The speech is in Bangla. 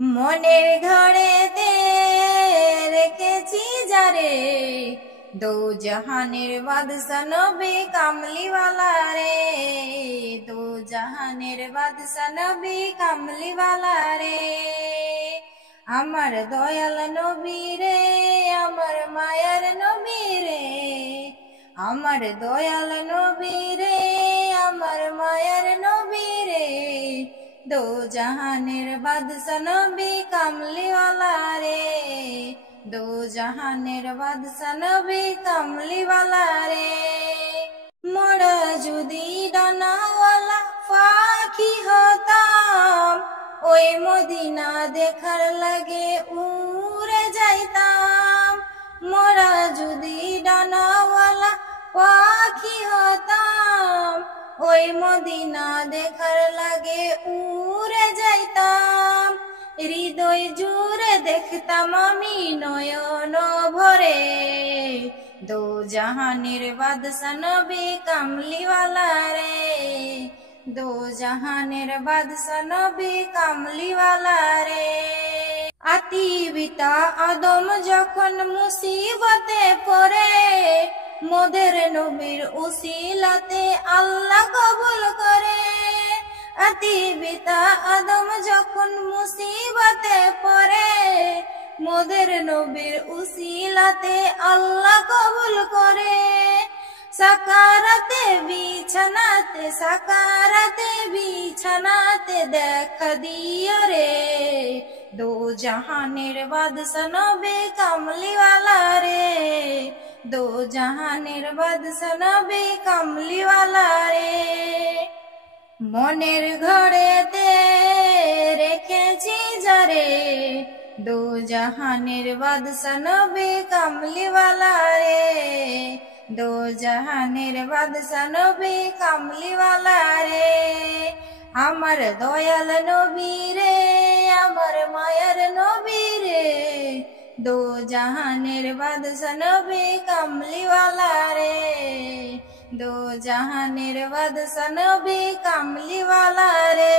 মনের ঘরেতে রেখেছি যারে, দো জাহানের বাদশা নবী কামলিওয়ালা রে, দো জাহানের বাদশা নবী কামলিওয়ালা রে। আমার দয়াল নবী রে, আমার মায়ার নবী রে, আমার দয়াল নবী রে, আমার মায়ার নবী রে, দো জাহানের বাদশা নবী কামলিওয়ালা রে, দো জাহানের বাদশা নবী কামলিওয়ালা রে। মোরা যদি ডানাওয়ালা পাখি হতাম, ওই মদিনা দেখার লাগে উড়ে যাইতাম। মোরা যদি ডানাওয়ালা পাখি হতাম, ওই মদিনা দেখার লাগে উড়ে যাইতাম। হৃদয় জুড়ে দেখতাম আমি নয়ন ভরে, দো জাহানের বাদশা নবী কামলিওয়ালা রে, দো জাহানের বাদশা নবী কামলিওয়ালা রে। আতিবিতা আদম যখন মুসিবতে পড়ে, মোদের নবীর উসিলাতে আল্লাহ কবুল করে। আতিবিতা আদম যখন মুসিবতে পড়ে, মোদের নবীর উসিলাতে আল্লাহ কবুল করে। সাকারাতে বিছানাতে, সাকারাতে বিছানাতে দেখা দিও রে, দো জাহানের বাদশা নবী কামলিওয়ালা রে, দো জাহানের বাদশা নবী কামলিওয়ালা রে। মনের ঘরেতে রেখেছি যারে, দো জাহানের বাদশা নবী কামলিওয়ালা রে, দো জাহানের বাদশা নবী কামলিওয়ালা রে। আমার দয়াল নবী রে, আমার মায়ার নবী রে, দো জাহানের বাদশা নবী কামলিওয়ালা রে, দো জাহানের বাদশা নবী কামলিওয়ালা রে।